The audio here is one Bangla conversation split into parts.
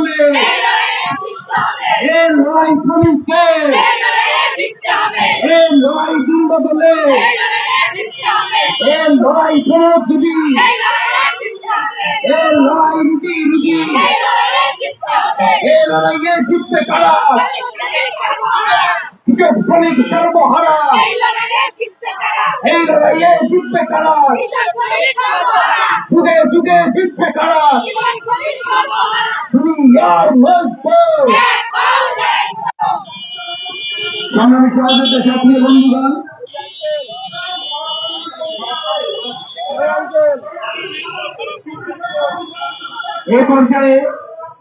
বলে এর লড়াই শ্রমিককে এর লড়াই দিন বদলে এর লড়াই শ্রমজীবী এর লড়াই রুটি রুটি এর লড়াইয়ে জিতবে কারা? শ্রমিক সর্বহারা। এই লড়াইয়ে জিতবে কারা? যুগে যুগে জিতবে কারা? আর মজবুত সংগ্রামী সহযোগিতা সাথী বন্ধুগণ। এ পর্যায়ে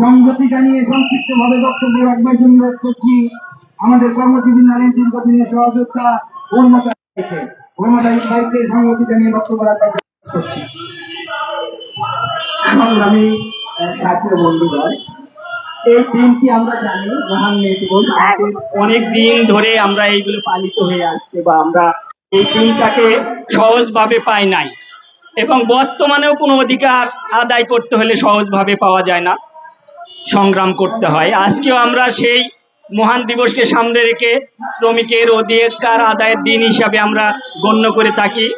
সংহতি জানিয়ে সংক্ষিপ্ত ভাবে বক্তব্য রাখবার জন্য করছি। আমাদের কর্মজীবী নারীর দীর্ঘদিনের সহযোগিতা বক্তব্য রাখবার করছি। বন্ধুগণ এই দিনটি আমরা জানি, মহান অনেক দিন ধরে আমরা এইগুলো পালিত হয়ে আসছে বা আমরা এই দিনটাকে সহজভাবে পাই নাই। এবং বর্তমানেও কোনো অধিকার আদায় করতে হলে সহজভাবে পাওয়া যায় না, সংগ্রাম করতে হয়। আজকেও আমরা সেই মহান দিবসকে সামনে রেখে শ্রমিকের অধিকার আদায়ের দিন হিসাবে আমরা গণ্য করে থাকি।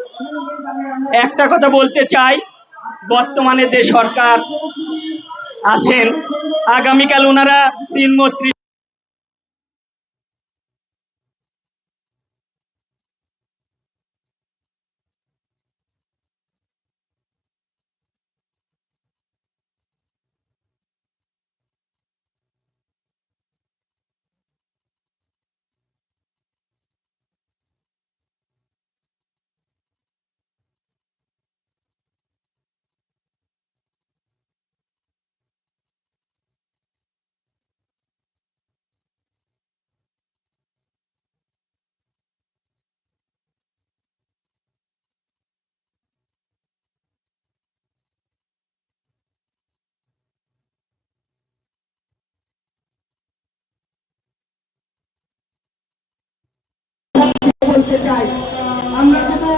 একটা কথা বলতে চাই, বর্তমানে যে সরকার আছেন, আগামীকাল ওনারা চিনমত্রী বলতে চাই। আমরা যদি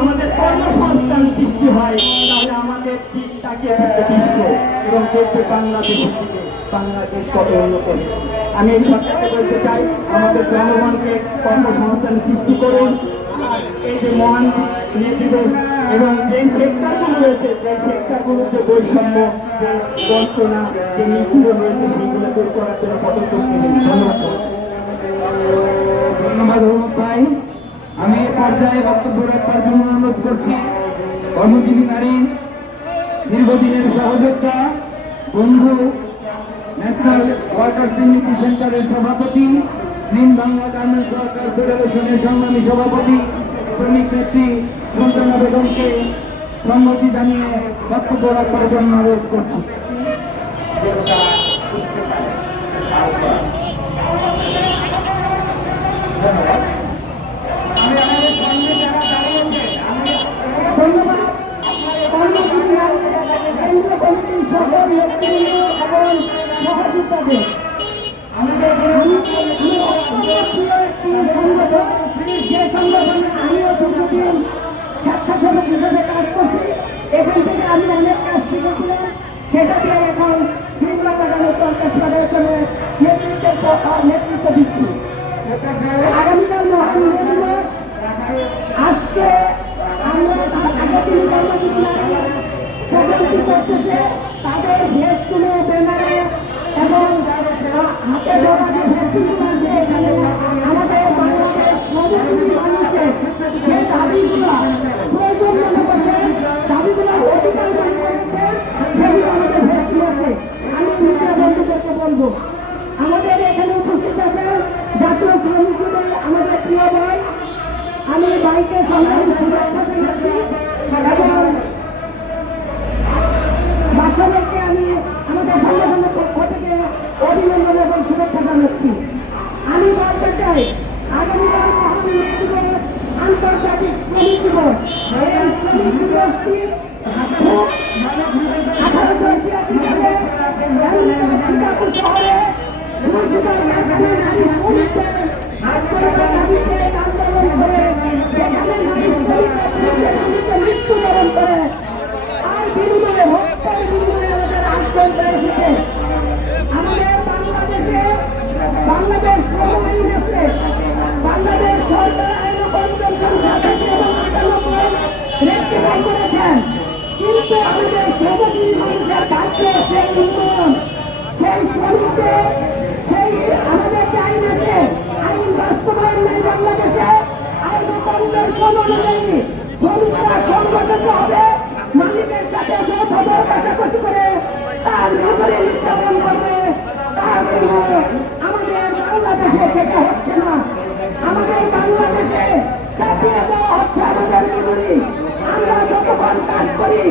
আমাদের কর্মসংস্থান সৃষ্টি হয়, তাহলে আমাদের দিক বিশ্ব এবং দেখবে বাংলাদেশের বাংলাদেশ কত উন্নত আমি এই সরকারকে বলতে চাই, আমাদের জনগণকে কর্মসংস্থান সৃষ্টি করুন। এই যে মহান দিবস এবং যে সেক্টরগুলো রয়েছে, যে সেক্টরগুলোতে বৈষম্য, যে বঞ্চনা, যে নীতিগুলো রয়েছে সেইগুলো দূর করার জন্য পদক্ষেপ ধন্যবাদ। ধন্যবাদ ভাই আমি এ পর্যায়ে বক্তব্য রাখবার জন্য অনুরোধ করছি, কর্মজীবী নারী, দীর্ঘদিনের সহযোদ্ধা, বন্ধু, ন্যাশনাল ওয়ার্কার্স ইউনিটি সেন্টারের সভাপতি গ্রিন বাংলা গার্মেন্টস ওয়ার্কার ফেডারেশনের সংগ্রামী সভাপতি, শ্রমিক নেত্রী সুলতানা বেগমকে সম্মতি জানিয়ে বক্তব্য রাখবার জন্য অনুরোধ করছি ধন্যবাদ কর্মসূচি কেন্দ্রীয় কমিটির সকল নেতৃবৃন্দ এবং সহযোগিতাদের আমাদের একটি যে সংগঠনে আমিও দীর্ঘদিন স্বেচ্ছাসেবক হিসেবে কাজ করছি, এখান থেকে আমি অনেক কাজ শিখেছিলাম। সেটা এখন তিনবাটা গানের সরকার নেতৃত্বের নেতৃত্ব দিচ্ছি। আগামীকাল মহান আজকে আমরা আগে তিনি কর্মসূচি করতেছে তাদের ভেস তুলে এবং হাতে ধরা এখানে আমাদের বাংলাদেশ সর্বজনীন মানুষের যে মনে করছে দাবিগুলো অধিকার মনে করেছে, সেগুলো আমি মিডিয়া বন্ধুদেরকে বলব। আমাদের এখানে উপস্থিত আছে জাতীয় আমাদের প্রিয় ভাই। আমি ভাইকে সংগ্রামী শুভেচ্ছা জানাচ্ছি। এবং আমাদের সংগঠনের পক্ষ থেকে অভিনন্দন এবং শুভেচ্ছা জানাচ্ছি আমি বলতে চাই আগামীকাল মহান মে দিবস আন্তর্জাতিক শ্রমিক দিবস এই শ্রমিক দিবসটি আঠারোশো ছিয়াশি সালে শিকাগো শহরে সুশীতল ময়দানে নারী শ্রমিকদের আত্মরক্ষার দাবিতে আন্দোলন করে সেখানে নারী শ্রমিকরা পুলিশের গুলিতে মৃত্যুবরণ করে আর বিনিময়ে হত্যার বিনিময়ে আমাদের রাষ্ট্র এসেছে বাংলাদেশ সরকার আইন ও পঞ্চম সংখ্যা থেকে এবং আটানব্বই রেক্টিফাই করেছেন কিন্তু আমাদের শ্রমজীবী মানুষের কাছে আমাদের বাংলাদেশে সেটা হচ্ছে না। আমাদের বাংলাদেশে চাপিয়ে দেওয়া হচ্ছে আমাদের মজুরি আমরা যতক্ষণ কাজ করি,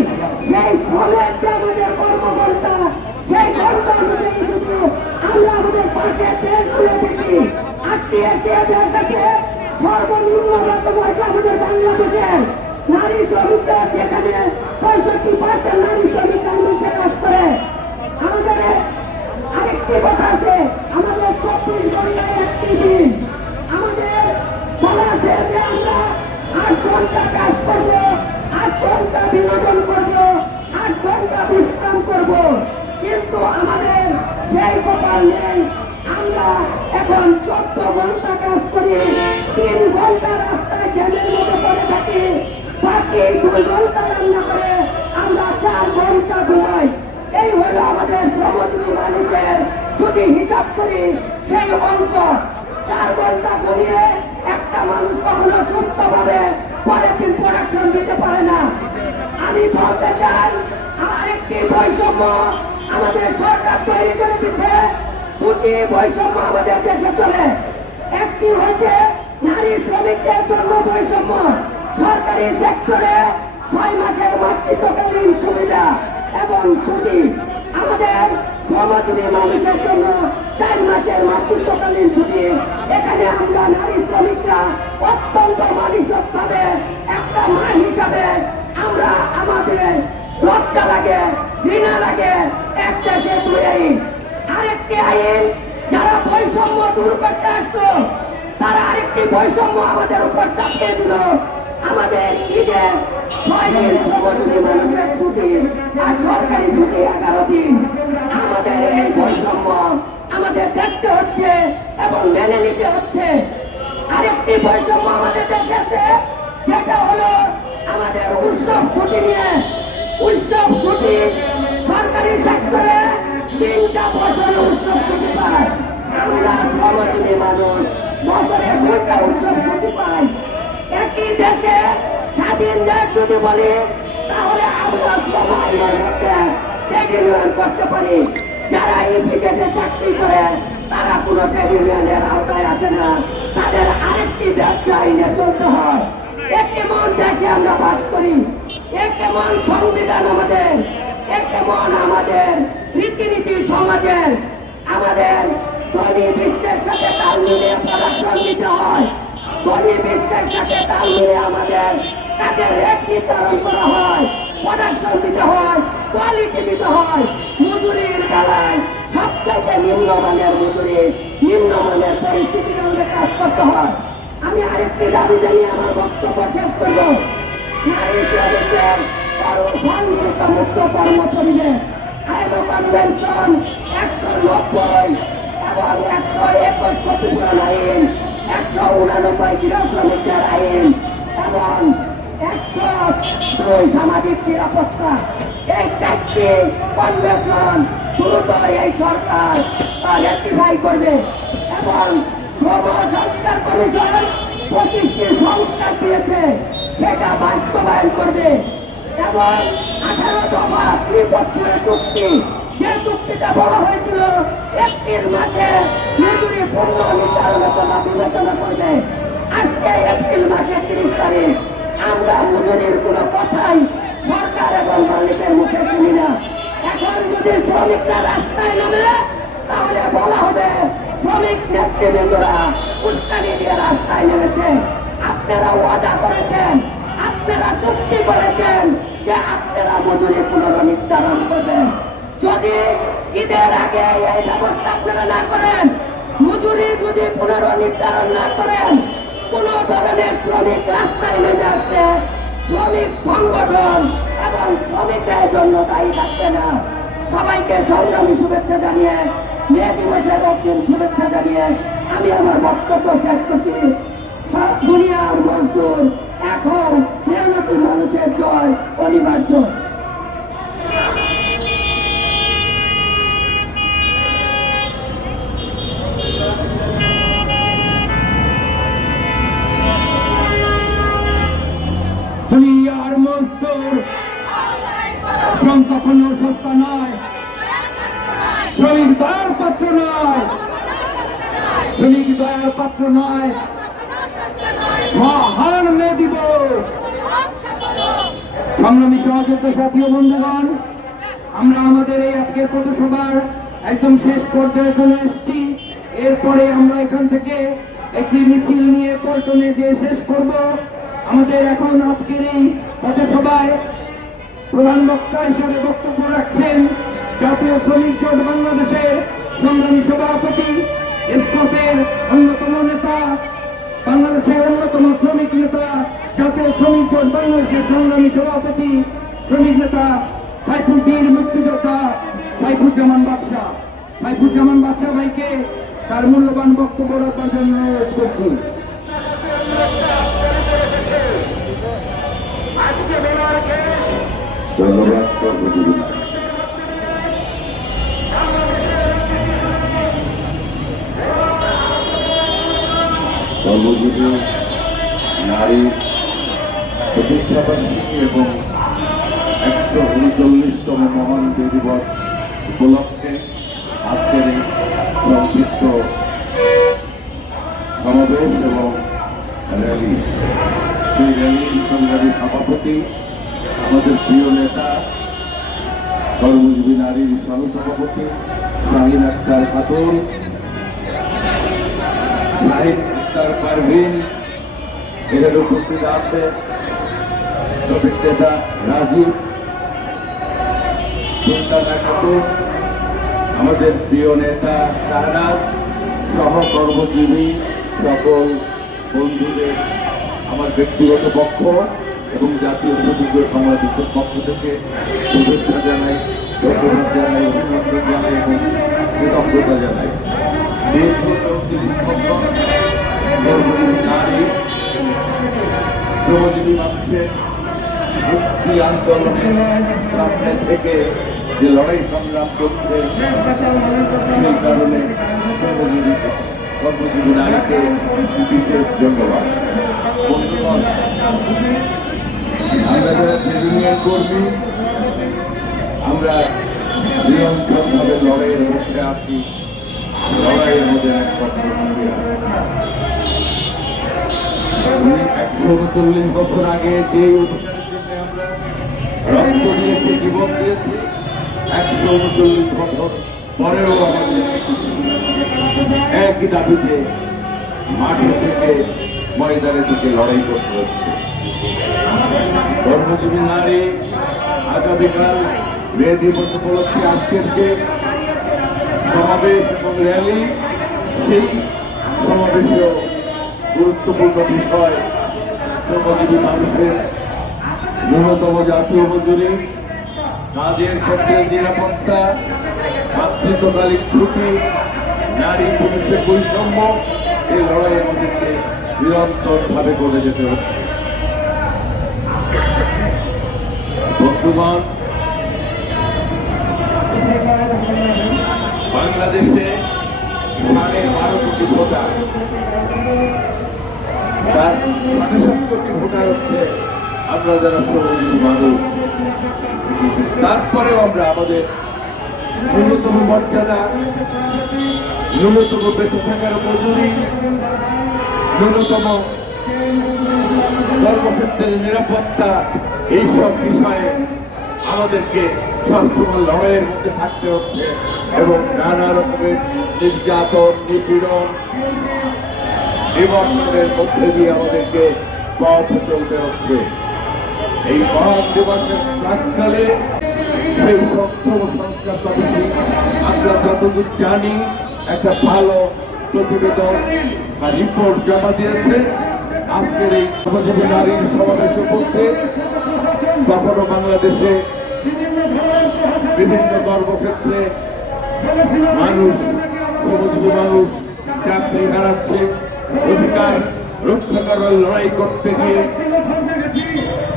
সেই ফলের যে আমাদের কর্মঘণ্টা সেই ঘণ্টা অনুযায়ী যদি আমরা আমাদের পাশে দেশগুলো দেখি আত্মীয় সে দেশ আছে সর্বনিম্ন বেতন হয়েছে আমাদের বাংলাদেশের নারী শ্রমিকরা যেখানে পঁয়ষট্টি পার্সেন্ট নারী নিচে কাজ করে আমাদের আরেকটি কথা আছে আমাদের চব্বিশ ঘন্টায় একটি দিন আমাদের বলা আছে যে আমরা আট ঘণ্টা কাজ করব আট ঘণ্টা বিনোদন করব আট ঘণ্টা বিশ্রাম করব কিন্তু আমাদের সেই কপাল নেই আমরা এখন চোদ্দ ঘণ্টা কাজ করি তিন ঘণ্টা রাস্তায় জ্যামের মধ্যে পড়ে থাকি বাকি দুই ঘণ্টা রান্না করে আমরা চার ঘণ্টা ঘুমাই এই হলো আমাদের শ্রমজীবী মানুষের যদি হিসাব করি সেই অঙ্ক চার ঘণ্টা ঘুরিয়ে একটা মানুষ কখনো সুস্থ ভাবে পরের দিন প্রোডাকশন দিতে পারে না। আমি বলতে চাই আরেকটি বৈষম্য আমাদের সরকার তৈরি করে দিচ্ছে দুটি বৈষম্য আমাদের দেশে চলে। একটি হচ্ছে নারী শ্রমিকদের জন্য বৈষম্য। সরকারি সেক্টরে ছয় মাসের মাতৃত্বকালীন সুবিধা এবং ছুটি। আমাদের শ্রমজীবী মানুষের জন্য চার মাসের মাতৃত্বকালীন ছুটি এখানে আমরা নারী শ্রমিকরা অত্যন্ত মানসিক ভাবে একটা মা হিসাবে আমরা আমাদের লজ্জা লাগে ঘৃণা লাগে এক দেশে দুই আইন আরেকটি আইন যারা বৈষম্য দূর করতে আসতো তারা আরেকটি বৈষম্য আমাদের উপর চাপিয়ে দিল আমাদের ঈদে ছয় দিন ছুটি আর সরকারি ছুটি এগারো দিন। আমাদের এই বৈষম্য আমাদের দেখতে হচ্ছে এবং মেনে নিতে হচ্ছে। আরেকটি বৈষম্য আমাদের দেশে আছে, যেটা হলো আমাদের উৎসব ছুটি নিয়ে। উৎসব ছুটি, সরকারি সেক্টরে তিনটা বছরে উৎসব ছুটি পায়। আমরা শ্রমজীবী মানুষ, বছরে দুইটা উৎসব ছুটি পাই। একই দেশে স্বাধীন যদি বলে, তাহলে আমরা আইনের মধ্যে ট্রেড করতে পারি। যারা এই চাকরি করে, তারা কোনো ট্রেড ইউনিয়নের আওতায় আসে না। তাদের আরেকটি ব্যবসা আইনে চলতে হয়। এ কেমন দেশে আমরা বাস করি? এ কেমন সংবিধান আমাদের? এ কেমন আমাদের রীতিনীতি সমাজের? আমাদের ধনী বিশ্বের সাথে তাল মিলিয়ে প্রোডাকশন দিতে হয়। ধনী বিশ্বের সাথে তাল মিলিয়ে আমাদের কাজের রেট নির্ধারণ করা হয়, প্রোডাকশন দিতে হয়, কোয়ালিটি দিতে হয়। মজুরির বেলায় সবচাইতে নিম্নমানের মজুরি, নিম্নমানের পরিস্থিতিতে আমাদের কাজ করতে হয়। আমি আরেকটি দাবি জানিয়ে আমার বক্তব্য শেষ করব। নারী শ্রমিকদের আরও সহিংসিত মুক্ত কর্ম পরিবেশ আইন কনভেনশন একশো নব্বই এবং একশো একুশ ক্ষতিপূরণ আইন, একশো উনানব্বই গৃহ শ্রমিকদের আইন এবং একশো দুই সামাজিক নিরাপত্তা। এই চারটি কনভেনশন দ্রুত এই সরকার রেক্টিফাই করবে এবং শ্রম সংস্কার কমিশন পঁচিশটি সংস্কার দিয়েছে, সেটা বাস্তবায়ন করবে। এবং আঠারো দফা ত্রিপক্ষীয় চুক্তি, যে চুক্তিতে বলা হয়েছিল এপ্রিল মাসে মজুরি পূর্ণ নির্ধারণের জন্য বিবেচনা করবে। আজকে এপ্রিল মাসের তিরিশ তারিখ আমরা মজুরির কোনো কথাই সরকার এবং মালিকের মুখে শুনি না। এখন যদি শ্রমিকরা রাস্তায় নামে, তাহলে বলা হবে শ্রমিক নেতৃবৃন্দরা উস্কানি দিয়ে রাস্তায় নেমেছে। আপনারা ওয়াদা করেছেন, আপনারা চুক্তি করেছেন যে আপনারা মজুরি পুনর্নির্ধারণ করবেন। যদি ঈদের আগে এই ব্যবস্থা আপনারা না করেন, মজুরি যদি পুনর্নির্ধারণ না করেন কোন ধরনের শ্রমিক রাস্তায় নেমে আসছে শ্রমিক সংগঠন এবং শ্রমিকদের জন্য দায়ী থাকবে না। সবাইকে সংগ্রামী শুভেচ্ছা জানিয়ে, মে দিবসের অগ্রিম শুভেচ্ছা জানিয়ে আমি আমার বক্তব্য শেষ করছি। দুনিয়ার মজদুর, এখন মেহনতি মানুষের জয় অনিবার্য। সাথী বন্ধুগণ, আমরা আমাদের এই আজকের পথসভার একদম শেষ পর্যায়ে চলে এসেছি। এরপরে আমরা এখান থেকে একটি মিছিল নিয়ে পল্টনে যে শেষ করব। আমাদের এখন আজকের এই পথসভায় প্রধান বক্তা হিসেবে বক্তব্য রাখছেন জাতীয় শ্রমিক জোট বাংলাদেশের সংগ্রামী সভাপতি, এসকপের অন্যতম নেতা, বাংলাদেশের অন্যতম শ্রমিক নেতা, জাতীয় শ্রমিক জোট বাংলাদেশের সংগ্রামী সভাপতি শ্রমিক নেতা সাইফুদ্দিন মুক্তিযোদ্ধা সাইফুজ্জামান বাদশাহ। সাইফুজ্জামান বাদশাহ ভাইকে তার মূল্যবান বক্তব্য রাখবার জন্য অনুরোধ করছি। ধন্যবাদ কর্মজীবী নারী প্রতিষ্ঠাবার্ষিকী এবং একশো উনচল্লিশতম মহান দিবস উপলক্ষে আজকের এই সংক্ষিপ্ত সমাবেশ এবং র্যালি। সেই র্যালির সংগ্রামী সভাপতি, আমাদের প্রিয় নেতা কর্মজীবী নারীর সহসভাপতি শাহিন আক্তার খাতুন শাহিন আক্তার পারভিন, এদের উপস্থিত আছে শ্রমিক নেতা রাজীব আমাদের প্রিয় নেতা শাহনাজ সহ কর্মজীবী সকল বন্ধুদের আমার ব্যক্তিগত পক্ষ এবং জাতীয় শ্রমিক সমাবেশের পক্ষ থেকে শুভেচ্ছা জানাই, ধন্যবাদ জানাই, অভিনন্দন জানাই এবং কৃতজ্ঞতা জানাই। শ্রমজীবী মানুষের মুক্তি আন্দোলনের সামনে থেকে যে লড়াই সংগ্রাম করছে, সেই কারণে কর্মজীবী নারীকে বিশেষ ধন্যবাদ। আমরা যারা ইউনিয়ন কর্মী, আমরা নিয়ন্ত্রণভাবে লড়াইয়ের মধ্যে আছি। লড়াইয়ের মধ্যে একশো উনচল্লিশ বছর আগে যে অধিকারের জন্য আমরা রক্ত দিয়েছি উনচল্লিশ বছর পরেও আমাদের একই দাবিতে মাঠে থেকে ময়দানে থেকে লড়াই করতে হচ্ছে কর্মজীবী নারী আগামীকাল মে দিবস উপলক্ষে আজকের যে সমাবেশ এবং র্যালি সেই সমাবেশেও গুরুত্বপূর্ণ বিষয় শ্রমজীবী মানুষের ন্যূনতম জাতীয় মজুরি কাজের ক্ষেত্রে নিরাপত্তা, মাতৃত্বকালীন ছুটি নারী পুরুষের বৈষম্য এই লড়াই আমাদেরকে নিরন্তরভাবে করে যেতে হচ্ছে। বন্ধুগণ, বাংলাদেশে সাড়ে বারো কোটি ভোটার। তার সাড়ে সাত কোটি ভোটার হচ্ছে আমরা যারা শ্রমজীবী মানুষ। তারপরেও আমরা আমাদের ন্যূনতম মর্যাদা, ন্যূনতম বেঁচে থাকার মজুরি, ন্যূনতম কর্মক্ষেত্রের নিরাপত্তা, এইসব বিষয়ে আমাদেরকে সবসময় লড়াইয়ের মধ্যে থাকতে হচ্ছে এবং নানা রকমের নির্যাতন, নিপীড়ন, নিবন্ধনের মধ্যে দিয়ে আমাদেরকে পথ চলতে হচ্ছে। এই মহান দিবসের প্রাককালে সেই সব সংস্কার কমিটি, আমরা যতদূর জানি, একটা ভালো প্রতিবেদন বা রিপোর্ট জমা দিয়েছে। আজকের এই শ্রমজীবী নারীর সমাবেশ করতে কখনো বাংলাদেশে বিভিন্ন কর্মক্ষেত্রে মানুষ শ্রমজীবী মানুষ চাকরি হারাচ্ছে, অধিকার রক্ষা করার লড়াই করতে গিয়ে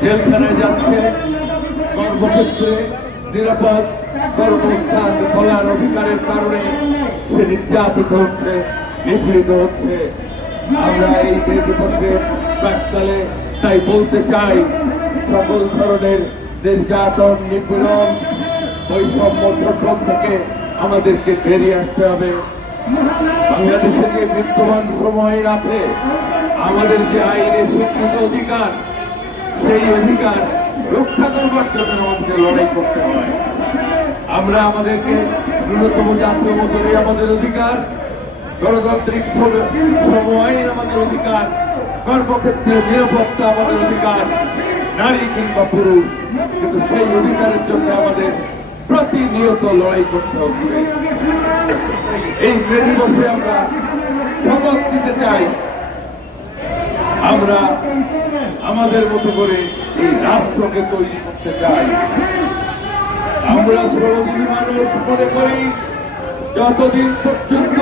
জেলখানায় যাচ্ছে, কর্মক্ষেত্রে নিরাপদ কর্মস্থান বলার অধিকারের কারণে সে নির্যাতিত হচ্ছে, নিপীড়িত হচ্ছে। আমরা এই মে দিবসের প্রাককালে তাই বলতে চাই, সকল ধরনের নির্যাতন, নিপীড়ন, বৈষম্য শোষণ থেকে আমাদেরকে বেরিয়ে আসতে হবে। বাংলাদেশে যে বিদ্যমান সময় আছে, আমাদের যে আইনে স্বীকৃত অধিকার সেই অধিকার রক্ষা করবার জন্য আমাদেরকে লড়াই করতে হয়। আমরা আমাদেরকে ন্যূনতম জাতীয় মজুরি আমাদের অধিকার, গণতান্ত্রিক আইন আমাদের অধিকার, কর্মক্ষেত্রে নিরাপত্তা আমাদের অধিকার, নারী কিংবা পুরুষ। কিন্তু সেই অধিকারের জন্য আমাদের প্রতিনিয়ত লড়াই করতে হচ্ছে। এই মে দিবসে আমরা শপথ দিতে চাই। আমরা আমাদের মতো করে এই রাষ্ট্রকে তৈরি করতে চাই। আমরা শ্রমজীবী মানুষ মনে করি, যতদিন পর্যন্ত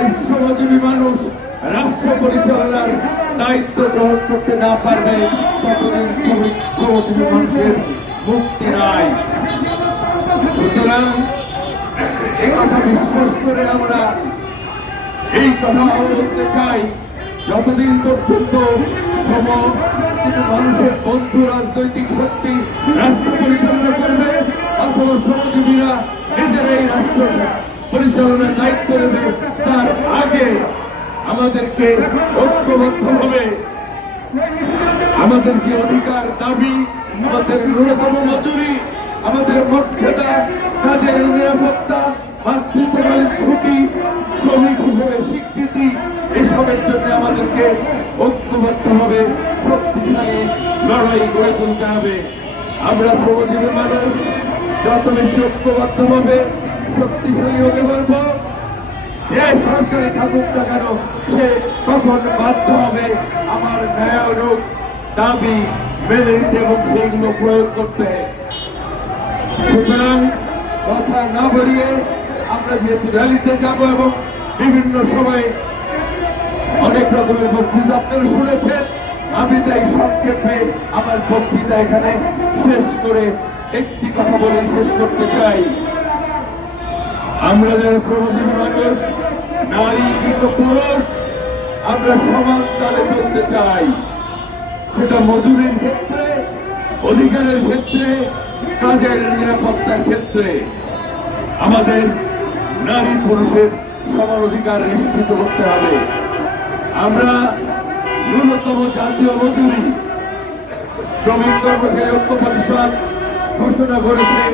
এই শ্রমজীবী মানুষ রাষ্ট্র পরিচালনার দায়িত্ব গ্রহণ করতে না পারবে, ততদিন শ্রমিক শ্রমজীবী মানুষের মুক্তি নাই। সুতরাং এই কথা বিশ্বাস করে আমরা এই কথা বলতে চাই। যতদিন পর্যন্ত সম মানুষের বন্ধু, রাজনৈতিক শক্তি, রাষ্ট্র পরিচালনা করবে অথবা শ্রমজীবীরা নিজের এই রাষ্ট্র পরিচালনার দায়িত্ব নেবে, তার আগে আমাদেরকে ঐক্যবদ্ধ হবে আমাদের যে অধিকার দাবি, আমাদের ন্যূনতম মজুরি, আমাদের মর্যাদা, কাজের নিরাপত্তা মাতৃত্বকালীন ছুটি শ্রমিক হিসেবে স্বীকৃতি, এসবের জন্য আমাদেরকে ঐক্যবদ্ধ হবে, শক্তিশালী লড়াই গড়ে তুলতে হবে। আমরা শ্রমজীবী মানুষ, যত বেশি ঐক্যবদ্ধ হবে, শক্তিশালী হতে পারব। যে সরকারি থাকুক না কেন, সে তখন বাধ্য হবে আমার ন্যায় রূপ দাবি মেনে নিতে এবং সেইগুলো প্রয়োগ করতে। সুতরাং কথা না বলিয়ে আমরা যেহেতু র্যালিতে যাব এবং বিভিন্ন সময়ে অনেক রকমের বক্তৃতা আপনারা শুনেছেন। আমি তাই সংক্ষেপে আমার বক্তৃতা এখানে শেষ করে একটি কথা বলে শেষ করতে চাই। আমরা যারা শ্রমজীবী মানুষ, নারী কিন্তু পুরুষ, আমরা সমান তালে চলতে চাই। সেটা মজুরির ক্ষেত্রে, অধিকারের ক্ষেত্রে, কাজের নিরাপত্তার ক্ষেত্রে। আমাদের নারী পুরুষের সমান অধিকার নিশ্চিত করতে হবে। আমরা ন্যূনতম জাতীয় মজুরি, শ্রমিক কর্মচারী ঐক্য পরিষদ ঘোষণা করেছে।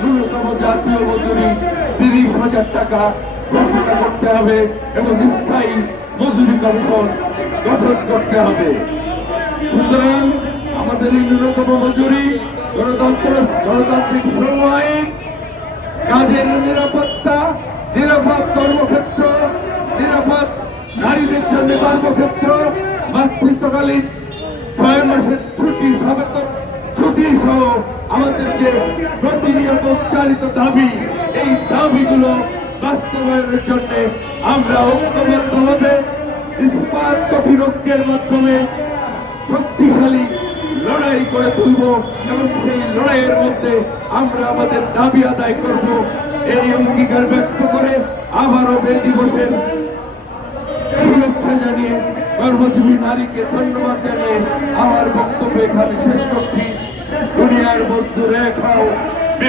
ন্যূনতম জাতীয় মজুরি তিরিশ হাজার টাকা ঘোষণা করতে হবে এবং স্থায়ী মজুরি কমিশন গঠন করতে হবে। সুতরাং আমাদের এই ন্যূনতম মজুরি গণতন্ত্র গণতান্ত্রিক শ্রম আইন কাজের নিরাপত্তা, নিরাপদ কর্মক্ষেত্র, নিরাপদ নারীদের জন্য কর্মক্ষেত্র, মাতৃত্বকালীন ছয় মাসের ছুটি সবেতন ছুটি সহ আমাদের যে প্রতিনিয়ত উচ্চারিত দাবি। এই দাবিগুলো বাস্তবায়নের জন্য আমরা ঐক্যবদ্ধ হবে ইস্পাত কঠিনক্ষের মাধ্যমে শক্তিশালী লড়াই করে তুলব এবং সেই লড়াইয়ের মধ্যে আমরা আমাদের দাবি আদায় করব। এই অঙ্গীকার ব্যক্ত করে আবারও বে দিবসের শুভেচ্ছা জানিয়ে কর্মজীবী নারীকে ধন্যবাদ জানিয়ে আমার বক্তব্য এখানে শেষ করছি। দুনিয়ার বস্তু রেখাও